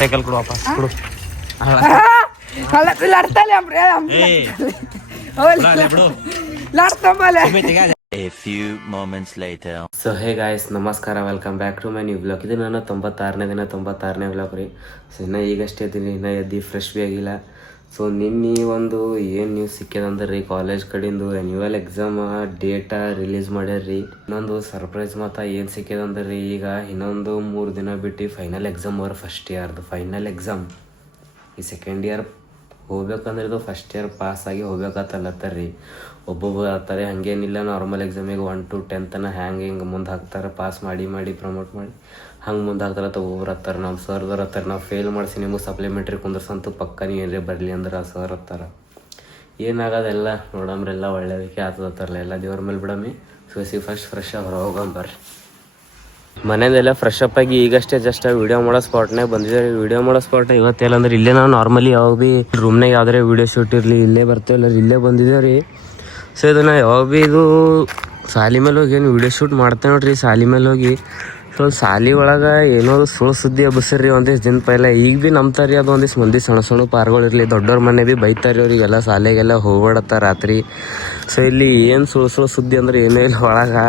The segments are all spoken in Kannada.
ಸೈಕಲ್ ಕೊಡು ವಾಪಸ್ ಕೊಡು. A few moments later. So hey guys, ನಮಸ್ಕಾರ, welcome back to my new blog. ಇದು ನನ್ನ 96ನೇ ದಿನ 96ನೇ ಬ್ಲಾಗ್ ರೀ. ಸೊ ಇನ್ನು ಈಗಷ್ಟೇ ಇದ್ದೀನಿ, ಇನ್ನು ಎದ್ದು ಫ್ರೆಶ್ ಭೀ ಆಗಿಲ್ಲ. ಸೊ ನಿನ್ನೆ ಒಂದು ಏನು ನ್ಯೂಸ್ ಸಿಕ್ಕ್ಯದಂದ್ರೆ ರೀ, ಕಾಲೇಜ್ ಕಡೆಯಿಂದ ಆ್ಯನ್ಯುವಲ್ ಎಕ್ಸಾಮ್ ಡೇಟ ರಿಲೀಸ್ ಮಾಡ್ಯಾರ್ರಿ. ಇನ್ನೊಂದು ಸರ್ಪ್ರೈಸ್ ಮತ್ತು ಏನು ಸಿಕ್ಕ್ಯದಂದ್ರೆ ರೀ, ಈಗ ಇನ್ನೊಂದು 3 ದಿನ ಬಿಟ್ಟು ಫೈನಲ್ ಎಕ್ಸಾಮ್ ಅವ್ರ ಫಸ್ಟ್ ಇಯರ್ದು ಫೈನಲ್ ಎಕ್ಸಾಮ್. ಈ ಸೆಕೆಂಡ್ ಇಯರ್ ಹೋಗ್ಬೇಕಂದ್ರೆ ಇದು ಫಸ್ಟ್ ಇಯರ್ ಪಾಸ್ ಆಗಿ ಹೋಗ್ಬೇಕತ್ತಲ್ಲತ್ತಾರ ರೀ. ಒಬ್ಬೊಬ್ಬರು ಆಗ್ತಾರೆ, ಹಾಗೇನಿಲ್ಲ ನಾರ್ಮಲ್ ಎಕ್ಸಾಮಿಗೆ 1 to 10 ತನಕ ಹಿಂಗೆ ಮುಂದೆ ಹಾಕ್ತಾರೆ, ಪಾಸ್ ಮಾಡಿ ಪ್ರಮೋಟ್ ಮಾಡಿ ಹಂಗೆ ಮುಂದೆ ಹಾಕ್ತಾರೆ. ಒಬ್ಬೊಬ್ರು ಹತ್ತಾರೆ, ನಮ್ಮ ಸರ್ದವ್ರು ಹತ್ತಾರೆ ನಾವು ಫೇಲ್ ಮಾಡಿಸಿ ನಿಮಗೆ ಸಪ್ಲಿಮೆಂಟ್ರಿ ಕುಂದ್ರಸಂತೂ ಪಕ್ಕ ನೀವು ಏನ್ರಿ ಬರಲಿ ಅಂದ್ರೆ ಆ ಸರ್ ಹತ್ತಾರೆ. ಏನಾಗೋದೆಲ್ಲ ನೋಡಂಬ್ರೆಲ್ಲ ಒಳ್ಳೆದಕ್ಕೆ ಆಗ್ತದತ್ತಾರಲ್ಲ, ಎಲ್ಲ ದೇವ್ರ ಮೇಲೆ ಬಿಡಮ್ಮಿ. ಸೊ ಫಸ್ಟ್ ಫ್ರೆಶ್ ಹೊರ ಹೋಗಂಬರ್ರಿ. ಮನೆಯದೆಲ್ಲ ಫ್ರೆಶ್ ಅಪ್ ಆಗಿ ಈಗಷ್ಟೇ ಜಸ್ಟ್ ವೀಡಿಯೋ ಮಾಡೋ ಸ್ಪಾಟ್ನಾಗ ಬಂದಿದ್ದಾರೆ. ವೀಡಿಯೋ ಮಾಡೋ ಸ್ಪಾಟ್ ಇವತ್ತೆಲ್ಲ ಅಂದ್ರೆ ಇಲ್ಲೇ ನಾವು ನಾರ್ಮಲಿ ಯಾವಾಗ ಭೀ ರೂಮ್ನಾಗ ಯಾವ್ದಾರೆ ವೀಡಿಯೋ ಶೂಟ್ ಇರಲಿ ಇಲ್ಲೇ ಬರ್ತೇವಲ್ಲ, ಇಲ್ಲೇ ಬಂದಿದ್ದೇವೆ ರೀ. ಸೊ ಇದನ್ನು ಯಾವಾಗ ಭೀ ಇದು ಸಾಲಿ ಮೇಲೆ ಹೋಗಿ ಏನು ವೀಡಿಯೋ ಶೂಟ್ ಮಾಡ್ತೇವೆ ನೋಡ್ರಿ, ಸಾಲಿ ಮೇಲೆ ಹೋಗಿ. ಸೊ ಸಾಲಿ ಒಳಗೆ ಏನೋ ಸುಳ್ಳು ಸುದ್ದಿ ಹಬ್ಬಸ್ರಿ ಒಂದಿಷ್ಟು ದಿನ ಪೈಲ. ಈಗ ಭೀ ನಂಬ್ತಾರೆ ಅದು ಒಂದಿಷ್ಟು ಮಂದಿ ಸಣ್ಣ ಸಣ್ಣ ಪಾರ್ಗಳು ಇರಲಿ, ದೊಡ್ಡವ್ರ ಮನೆ ಭೀ ಬೈತಾರೆ ಅವ್ರಿಗೆಲ್ಲ ಶಾಲೆಗೆಲ್ಲ ಹೋಗ್ಬೇಡತ್ತ ರಾತ್ರಿ. ಸೊ ಇಲ್ಲಿ ಏನು ಸುಳ್ಳು ಸುದ್ದಿ ಅಂದ್ರೆ ಏನೂ ಇಲ್ಲ, ಒಳಗೆ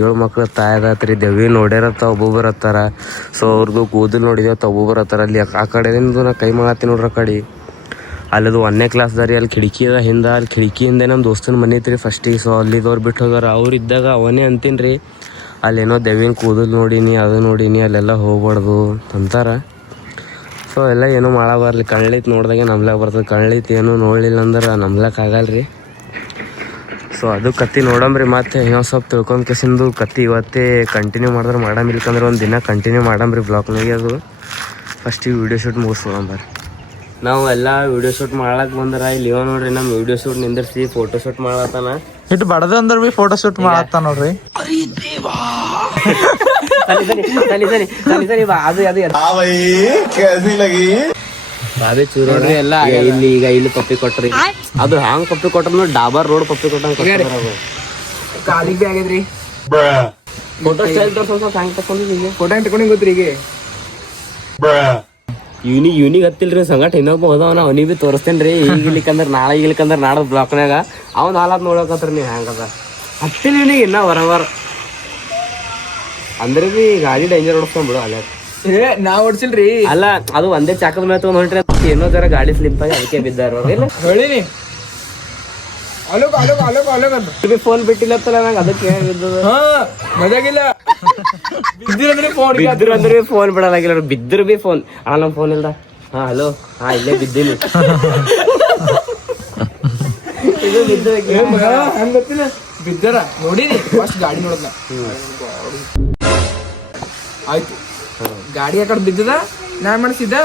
7 ಮಕ್ಳು ತಾಯದತ್ರಿ, ದೆವ್ವಿ ನೋಡ್ಯಾರತ್ತ ಒಬ್ಬೊಬ್ಬರು ಹತ್ತಾರ. ಸೊ ಅವ್ರದ್ದು ಕೂದಲು ನೋಡಿದೇವತ್ತ ಒಬ್ಬೊಬ್ಬರು ಹತ್ತಾರ. ಅಲ್ಲಿ ಆ ಕಡೆದಿಂದ ನಾ ಕೈ ಮಾಡತ್ತೀನಿ ನೋಡ್ರಿ, ಆ ಕಡೆ ಅಲ್ಲದು 1ನೇ ಕ್ಲಾಸ್ದಾರಿ. ಅಲ್ಲಿ ಕಿಟಕಿ ಅದ ಹಿಂದೆ, ಅಲ್ಲಿ ಕಿಟಕಿಯಿಂದ ನಮ್ಮ ದೋಸ್ತನ ಮನೆ ಐತ್ರಿ ಫಸ್ಟಿಗೆ. ಸೊ ಅಲ್ಲಿದವ್ರು ಬಿಟ್ಟು ಹೋಗಾರ. ಅವ್ರು ಇದ್ದಾಗ ಅವನೇ ಅಂತೀನಿ ರೀ, ಅಲ್ಲೇನೋ ದೆವ್ವಿನ ಕೂದಲು ನೋಡೀನಿ, ಅದು ನೋಡೀನಿ, ಅಲ್ಲೆಲ್ಲ ಹೋಗ್ಬಾರ್ದು ಅಂತಾರೆ. ಸೊ ಎಲ್ಲ ಏನೂ ಮಾಡಬಾರ್ಲಿ, ಕಣ್ಲೈತಿ ನೋಡಿದಾಗೆ ನಂಬ್ಲಾಕ್ ಬರ್ತದೆ, ಕಣ್ಲೈತಿ ಏನೂ ನೋಡಲಿಲ್ಲ ಅಂದ್ರೆ ನಂಬ್ಲಾಕ್ ಆಗಲ್ರಿ. ಸೊ ಅದು ಕತ್ತಿ ನೋಡಂಬ್ರಿ. ಮತ್ತೆ ಇನ್ನೊಂದು ಸ್ವಲ್ಪ ತಿಳ್ಕೊಂಡ್ಕೆಸಿಂದು ಕತ್ತಿ ಇವತ್ತೇ ಕಂಟಿನ್ಯೂ ಮಾಡಿದ್ರೆ ಮಾಡಂಬಿಲ್ಕಂದ್ರೆ ಒಂದು ದಿನ ಕಂಟಿನ್ಯೂ ಮಾಡಂಬ್ರಿ ಬ್ಲಾಗ್ನಾಗೆ. ಅದು ಫಸ್ಟಿಗೆ ವೀಡಿಯೋ ಶೂಟ್ ಮುಗಿಸ್ಕೊಳಂಬರ್ರಿ. ನಾವು ಎಲ್ಲ ವೀಡಿಯೋ ಶೂಟ್ ಮಾಡ್ಲಕ್ಕೆ ಬಂದ್ರೆ ಇಲ್ಲಿ ಇವ ನೋಡ್ರಿ, ನಮ್ಮ ವೀಡಿಯೋ ಶೂಟ್ ನಿಂದಿರ್ಸಿ ಫೋಟೋ ಶೂಟ್ ಮಾಡತ್ತಾನ. ಇಟ್ಟು ಬಡದ ಅಂದ್ರೆ ಭೀ ಫೋಟೋ ಶೂಟ್ ಮಾಡತ್ತ ನೋಡ್ರಿ. ಬಾಬೆ ಚೂರಿ ಎಲ್ಲ ಇಲ್ಲಿ ಈಗ ಇಲ್ಲಿ ಪಪ್ಪಿ ಕೊಟ್ರಿ. ಅದು ಹ್ಯಾಂಗ್ ಪಪ್ಪಿ ಕೊಟ್ರ ಡಾಬರ್ ರೋಡ್ ಪಪ್ಪಿ ಕೊಟ್ಟಂಗ ಕಾಲಿಗೆ ಆಗೈತ್ರಿ. ಫೋಟೋ ಸ್ಟೈಲ್ ತೋರ್ಸ ಹ್ಯಾಂಗ್ ತಕೊಂಡಿದ್ದೀವಿ, ಫೋಟೋ ಹೆಂಗ್ ತಗೊಂಡಿ ಗೊತ್ತ್ರಿ. ಈಗ ಯೂನಿಗೆ ಹತ್ತಿಲ್ರಿ ಸಂಗಟ ಇನ್ನೊಬ್ಬ ಹೋದವನ, ಅವನಿಗೆ ಭೀ ತೋರಿಸ್ತೇನೆ ರೀ. ಈಗ ಇಲ್ಲಿಕಂದ್ರೆ ನಾಳೆ ಇಲ್ಲಿಕಂದ್ರೆ ನಾಳೆ ಬ್ಲಾಕ್ನಾಗ ಅವ್ನು ಹಾಲಾತ್ ನೋಡಕತ್ರಿ. ನೀವು ಹೆಂಗದ ಹತ್ತಿಲ್ಲ ಇವನಿಗೆ ಇನ್ನೂ ವರವರ ಅಂದ್ರೆ ಭೀ ಗಾಡಿ ಡೇಂಜರ್ ಹೊಡ್ಸ್ಕೊಂಡ್ಬಿಡು ಅಲ್ಲ. ನಾ ಓಡ್ಸಿಲ್ರಿ. ಅಲ್ಲ ಅದು ಒಂದೇ ಚಾಕದ ಮೇಲೆ ತಗೊಂಡ್ ಹೊಂಟ್ರಿ, ಏನೋ ಜರ ಗಾಡಿ ಸ್ಲಿಪ್ ಆಗಿ ಅದಕ್ಕೆ ಬಿದ್ದಾರ ಹೇಳಿನಿ. ಅಲೋ ಫೋನ್ ಬಿಟ್ಟಿಲ್ಲತ್ತಲ್ಲ ನಂಗೆ, ಅದಕ್ಕೆ ಮಜಾಗಿಲ್ಲ. ಬಿದ್ರು ಅಂದ್ರೆ ಫೋನ್ ಬಿಡಲಾಗಿಲ್ಲ, ಬಿದ್ರು ಬಿ ಫೋನ್. ನಮ್ಮ ಫೋನ್ ಇಲ್ದ. ಹಾ ಹಲೋ, ಹಾ ಇಲ್ಲೇ ಬಿದ್ದೀನಿ. ಇದು ಬಿದ್ದು ಹಂಗ ಗೊತ್ತಿಲ್ಲ, ಬಿದ್ದಾರ ನೋಡಿನಿ. ಫಸ್ಟ್ ಗಾಡಿ ನೋಡದ್ನ ಆಯ್ತು, ಗಾಡಿ ಆ ಕಡೆ ಬಿದ್ದದ. ನಾ ಮಾಡಿಸಿದ್ದ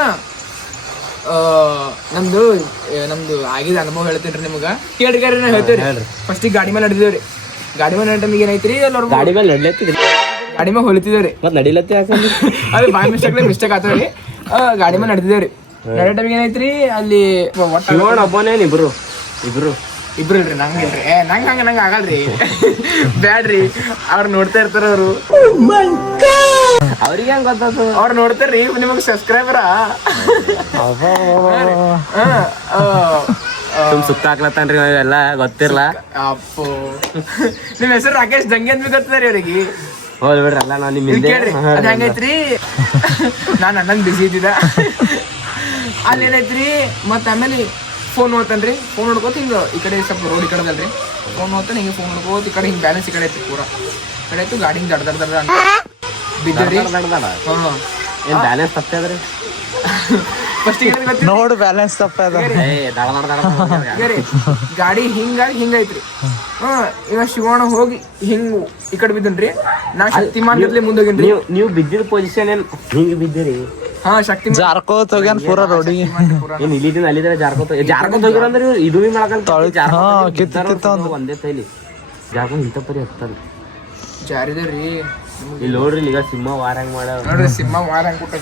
ನಮ್ದು ಆಗಿದ ಅನುಭವ ಹೇಳ್ತೇನ್ರಿ ನಿಮ್ಗ, ಕೇಳಿಗಾರಿ ನಾ ಹೇಳ್ತೇವ್ರಿ. ಫಸ್ಟಿಗೆ ಗಾಡಿ ಮೇಲೆ ನಡೆದೇವ್ರಿ. ಗಾಡಿ ಮೇಲೆ ನಡ ಟೈಮಿಗೆ ಏನೈತ್ರಿ, ಎಲ್ಲರೂ ಗಾಡಿ ಮೇಲೆ ನಡ್ಲತ್ತಿದ್ರಿ, ಗಾಡಿ ಮೇಲೆ ಹೊಲಿತಿದ್ದೇವ್ರಿ. ಮತ್ತೆ ನಡಿಲತ್ತಿ ಅದು ಬಾಯ್ ಮಿಸ್ಟೇಕ್ ಆತವ್ರಿ. ಗಾಡಿ ಮೇಲೆ ನಡೆದಿದ್ದೇವ್ರಿ. ನಡೆ ಟೈಮಿಗೆ ಏನೈತ್ರಿ, ಅಲ್ಲಿ ಒಬ್ಬನೇ ಇಬ್ರು ಇಲ್ರಿ, ನಂಗಿಲ್ರಿ. ನಂಗೆ ಆಗಲ್ರಿ, ಬ್ಯಾಡ್ರಿ. ಅವ್ರು ನೋಡ್ತಾ ಇರ್ತಾರ, ಅವರು ಅವ್ರಿಗೆ ಹೆಂಗ್ ಗೊತ್ತಾಯ್ತು? ಅವ್ರು ನೋಡ್ತಾರ್ರಿ, ನಿಮಗ್ ಸಬ್ಸ್ಕ್ರೈಬರ ಸುತ್ತ ಹಾಕ್ಲತ್ತಾನ್ರಿ, ಎಲ್ಲ ಗೊತ್ತಿರ್ಲ. ಅಪ್ಪೋ ನಿಮ್ ಹೆಸರು ರಾಕೇಶ್ ಜಂಗಿ ಅಂತ ಗೊತ್ತದ್ರಿ ಅವ್ರಿಗೆ. ಹೋದ್ ಬಿಡ್ರಿ, ಅಲ್ಲ ನಾನು ನಿಮ್ ಕೇಳ್ರಿ. ಅದ್ ಹೆಂಗೈತ್ರಿ, ನಾನು ಅಣ್ಣನ್ ಬಿಸಿ ಇದ್ದಿದ್ದ. ಅಲ್ಲಿ ಏನೈತ್ರಿ, ಮತ್ತ ಆಮೇಲೆ ಫೋನ್ ನೋಡ್ತಾನ್ರಿ. ಫೋನ್ ನೋಡ್ಕೋತ ಹಿಂಗ ಈ ಕಡೆ ಸ್ವಲ್ಪ ರೋಡ್ ಈ ಕಡೆದಲ್ರಿ, ಫೋನ್ ನೋಡ್ತಾನೆ ಹಿಂಗೆ ಫೋನ್ ನೋಡ್ಕೋತ ಈ ಕಡೆ ಹಿಂಗೆ ಬ್ಯಾಲೆನ್ಸ್ ಈ ಕಡೆ ಐತಿ, ಪೂರಾ ಈ ಕಡೆ ಆಯ್ತು. ಗಾಡಿ ಹಿಂಗೆ ದಡ್ಡ ಬಿದ್ದರಿ. ಏನ್ ಬ್ಯಾಲೆನ್ಸ್ ತಪ್ಪಿದ್ರಿ? ಫಸ್ಟ್ ನೋಡು ಬ್ಯಾಲೆನ್ಸ್ ತಪ್ಪ ಗಾಡಿ ಹಿಂಗೈತ್ರಿ. ಇವ ಶಿವಣ್ಣ ಹೋಗಿ ಹಿಂಗ್ ಈ ಕಡೆ ಬಿದ್ದನ್ರಿ. ನಾ ಶಕ್ತಿಮಾನ್ ಜೊತೆ ಮುಂದೋಗಿನ್ರಿ. ನೀವು ಬಿದ್ದಿದ ಪೊಸಿಷನ್ ಏನ್ ಹಿಂಗ್ ಬಿದ್ದಿರಿ? ಹಾ, ಶಕ್ತಿ ಜಾರ್ಕೋತ್ ಹೋಗ್ಯಾನ ಪೂರಾ ರೋಡಿಗೆ. ಏನ್ ಇಲ್ಲಿದಿಂದ ಅಲ್ಲಿದ್ರೆ ಜಾರ್ಕೋತ ಹೋಗಿರ ಅಂದ್ರೆ ಇದು ಭೀ ಮಾಡಕಂತ ಒಂದೇ ತೈಲಿ ಜಾರ್ಕೊಂಡ್ ಇಂಥ ಪರಿ ಹತ್ತಾರ ಜಾರಿದ್ರಿ. ಇಲ್ಲಿ ನೋಡ್ರಿ, ಈಗ ಸಿಂಹ ವಾರಂಗ್ ಮಾಡ ನೋಡ್ರಿ, ಸಿಂಹ ವಾರಂಗ್ ಕೊಟ್ಟ.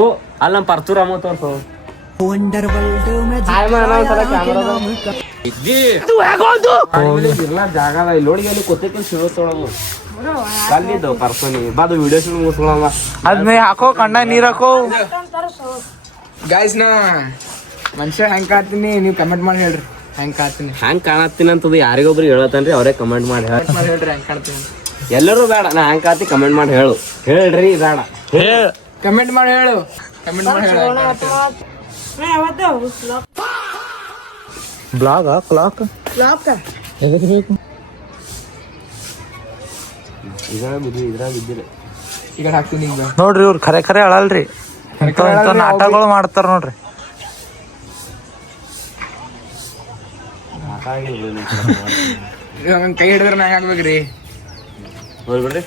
ಓ ಅಲ್ಲ ನಮ್ಮ ಪರ್ತೂರಾಮ ತೋರ್ಸೋ. ಜಾಗ ಇಲ್ಲಿ ನೋಡಿ, ಅಲ್ಲಿ ಕೊತ್ತೈತಿ ಸಿಗೋತೊಳಗು ಕಲ್ಲಿದ್ದು ಪರ್ಸನಿ ಬಾದು ವಿಡಿಯೋ ಶೂಟ್ ಮುಗಿಸ್ಕೊಳಮ್ಮ. ಅದ್ನೇ ಹಾಕೋ ಕಣ್ಣ ನೀರ್ ಹಾಕೋ. ಗಾಯ್ಸ್ ನಾ ಮನುಷ್ಯ ಹೆಂಗ್ ಕಾಡ್ತೀನಿ ನೀವು ಕಮೆಂಟ್ ಮಾಡಿ ಹೇಳ್ರಿ ಹೆಂಗ್ ಕಾಡ್ತೀನಿ. ಹ್ಯಾಂಗ್ ಕಾಣತ್ತೀನಿ ಅಂತದ್ದು ಯಾರಿಗೊಬ್ರು ಹೇಳತ್ತನ್ರಿ ಅವ್ರೇ ಕಮೆಂಟ್ ಮಾಡಿ ಹೇಳ್ರಿ ಹೆಂಗ್ ಕಾಡ್ತೀನಿ. ಎಲ್ಲರೂ ಬೇಡ ನಾ ಹ್ಯಾಂಗ್ ಕಾತಿ ಕಮೆಂಟ್ ಮಾಡಿ ಹೇಳು. ಹೇಳ್ರಿ ಬೇಡ ಕಮೆಂಟ್ ಮಾಡಿ ಹೇಳು. ಕಮೆಂಟ್ ಮಾಡಿ ಹೇಳು. ಬ್ಲಾಗ್ ಕ್ಲಾಕ್ ಎದಕ್ ಬೇಕು? ಇದ್ರಾಗ ಬಿದ್ದಿಲ್ಲ ಈಗ ಹಾಕ್ತೀನಿ ಈಗ. ನೋಡ್ರಿ ಇವ್ರು ಖರೆ ಖರೆ ಅಳಲ್ರಿ. ಇಂಥ ನಾಟಕಗಳು ಮಾಡ್ತಾರ ನೋಡ್ರಿ. ಇವಾಗ ಕೈ ಹಿಡಿದ್ರೆ ನಾ ಹಾಕ್ಬೇಕ್ರಿ. ಹೋಗ್ಬಿಡ್ರಿ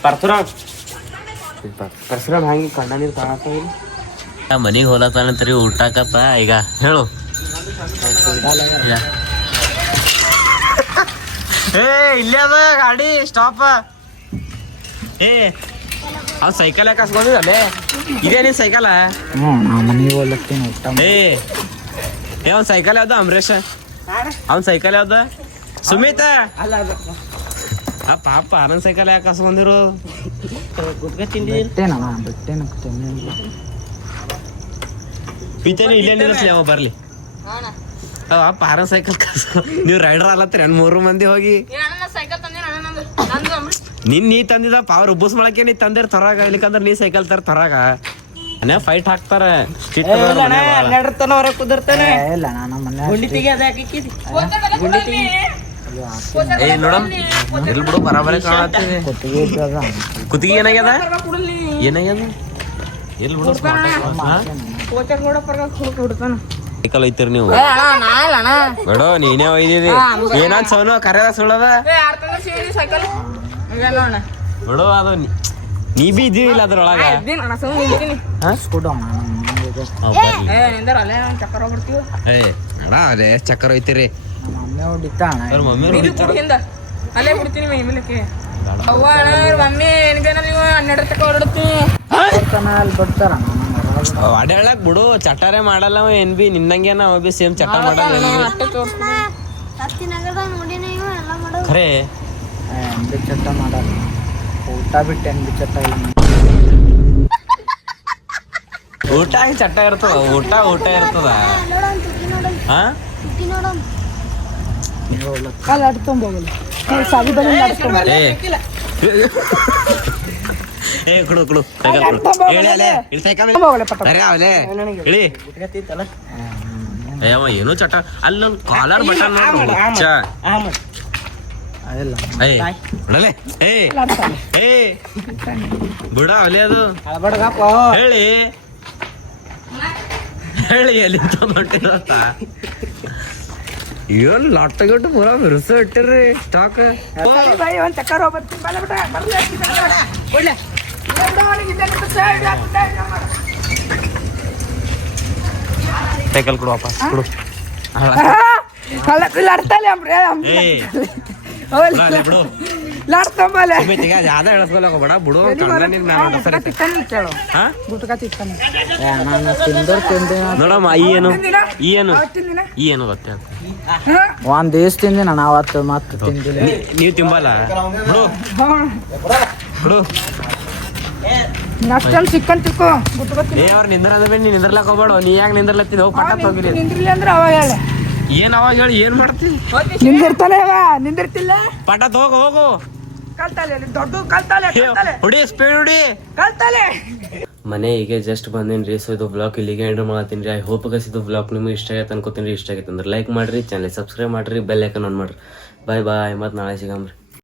ಪರಶುರಾಮ್ ಹಂಗೆ ಕಣ್ಣ ನೀರು ಕಾಣತ್ತ ಮನಿಗೆ ಹೋಲತ್ತಾನಂತರಿ ಊಟಕ್ಕತ್ತ ಈಗ ಹೇಳು. ಏ ಇಲ್ಲೇ ಅದ ಗಾಡಿ ಸ್ಟಾಪ್. ಏ ಅವ್ ಸೈಕಲ್ ಯಾಕೆ ಹಸ್ಕೊಂಡಿದ್ದಲ್ಲೇ ಇದೇ ನೀನ್ ಸೈಕಲ್? ಮನೆಗೆ ಹೋಗ್ಲತ್ತೀನಿ ಊಟ. ಏ ಅವ್ನ ಸೈಕಲ್ ಯಾವ್ದು ಅಂಬರೀಷ್? ಅವ್ನ ಸೈಕಲ್ ಯಾವ್ದು ಸುಮಿತ? ಆ ಪಾಪ ನನ್ ಸೈಕಲ್ ಯಾಕೆ ಹಸ್ಕೊಂಡಿರು? ಪಿತೇನೆ ಇಲ್ಲೇ ನಿಲ್ಲಿಸ್ಲಿ ಅವ ಬರ್ಲಿ. ಅವ ಪಾರ ಸೈಕಲ್ ನೀವ್ ರೈಡರ್ ಅಲ್ಲತ್ರಿ ಮೂರು ಮಂದಿ ಹೋಗಿ ನೀ ತಂದಿದ ಪಾವರ್ ಉಬ್ಬಸ್ ಮಾಡಕ್ಕೆ ನೀ ತಂದಿರ್ ತರಾಗ ಇಲ್ಲಿಕಂದ್ರ ನೀ ಸೈಕಲ್ ತರ ತರಾಗ ಮನೆ ಫೈಟ್ ಹಾಕ್ತಾರ. ಏ ನೋಡಮ್ ಎಲ್ ಬಿಡು ಬರಾಬರಿ ಕಾಣತ್ತೀವಿ. ಕುತ್ತಿಗೆ ಏನಾಗ್ಯದ ಏನಾಗ್ಯದ ಎಲ್ ಬಿಡು ಸೈಕಲ್ ಐತಿರಿ ನೀವು ಬೇಡ ನೀನೇ ಒಯ್ದಿದಿ ಏನಾದ್ ಸೋನು ಕರೆದ ಸುಳ್ಳದ ಬಿಡು ಅದು ನೀ ಬಿ ಇದ್ದೀವಿಲ್ಲ ಅದ್ರೊಳಗ. ಅದೇ ಚಕ್ಕರ್ ಹೋಯ್ತಿರಿ ಅಡ್ಯಾಳಕ್ ಬಿಡು ಚಟಾರೆ ಮಾಡಲ್ಲ ಏನ್ ಬಿ ನಿನ್ನಂಗೇನ ಅವ ಬಿ ಸೇಮ್ ಚಟ ಮಾಡಲ್ಲ. ಖರೆ ಚಟ್ಟ ಮಾಡಲ್ಲ ಊಟ ಬಿಟ್ಟು ಏನ್ ಚಟ್ಟ ಇಲ್ಲ. ಊಟ ಚಟ್ಟ ಇರ್ತದ ಊಟ ಇರ್ತದ. ಹಾ ಏ ಕೊಡು ಕೊಡು ಸೈಕಲ್ ಏನು ಚಟ ಅಲ್ಲ ಕಾಲರ್ ಬಟನ್ ಬಿಡ ಅವಲೇ ಅದು ಹೇಳಿ ಹೇಳಿ ಎಲ್ಲಿ ಹೊಂಟಿರತ್ತ ಏನ್ ಲಾಟ ಗಿಟ್ಟು ಪೂರಾ ಬಿರುಸ ಇಟ್ಟಿರ್ರಿ ಸ್ಟಾಕ್. ಸೈಕಲ್ ಕೊಡು ವಾಪಸ್ ಕೊಡು. ಬಿಡು ಯಾವ್ದ ಹೇಳಸ್ಕೊಳಕ ಬೇಡ ಬಿಡು. ನೋಡಮ್ಮ ಈ ಏನು ಗೊತ್ತೇ ಒಂದ್ ದಿವಸ ತಿಂದಿನ ನಾ ಅವತ್ತು ಮತ್ತೆ ತಿಂದಿಲ್ಲ. ನೀವ್ ತಿಂಬಲ್ಲ ಬಿಡು ಬಿಡು. ಅಷ್ಟೊಂದು ಚಿಕ್ಕನ್ ತಿಕ್ಕೋ ಏ ಅವ್ರ ನಿಂದ್ರ ಅಂದ್ರೆ ನೀ ನಿಂದ್ರಲಕ್ ಹೋಗ್ಬೇಡ. ನೀ ಯಾಕೆ ನಿಂದ್ರಲತ್ತಿ ಹೋಗಿ ಪಟ್ಟ ಹೋಗಿರಿ. ನಿಂದ್ರಿಲ್ಲ ಅಂದ್ರೆ ಅವಾಗ ಹೇಳ ಏನ್ ಅವಾಗ ಹೇಳಿ ಏನ್ ಮಾಡ್ತಿ? ನಿಂದಿರ್ತಾನೆ ನಿಂದಿರ್ತಿಲ್ಲ ಪಟ್ಟ ಹೋಗು ದೊಡ್ಡ ಕಲ್ತಾಲೆ ಹುಡಿ ಸ್ಪೀಡ್ ಹುಡಿ ಕಲ್ತಾಲೆ. ಮನೆ ಈಗ ಜಸ್ಟ್ ಬಂದೇನ್ರಿ. ಸೊ ಇದು ಬ್ಲಾಗ್ ಇಲ್ಲಿಗೆ ಎಂಡ್ ಮಾಡತ್ತೀನಿ ರೀ. ಐ ಹೋಪ್ ಗೈಸ್ ಇದು ಬ್ಲಾಗ್ ನಿಮಗೆ ಇಷ್ಟ ಆಗೈತೆ ಅನ್ಕೋತೀನಿ. ಇಷ್ಟ ಆಗೈತೆ ಅಂದ್ರೆ ಲೈಕ್ ಮಾಡ್ರಿ, ಚಾನಲ್ ಸಬ್ಸ್ಕ್ರೈಬ್ ಮಾಡ್ರಿ, ಬೆಲ್ ಐಕನ್ ಆನ್ ಮಾಡ್ರಿ. ಬಾಯ್ ಬಾಯ್, ಮತ್ತೆ ನಾಳೆ ಸಿಗಮ್ರಿ.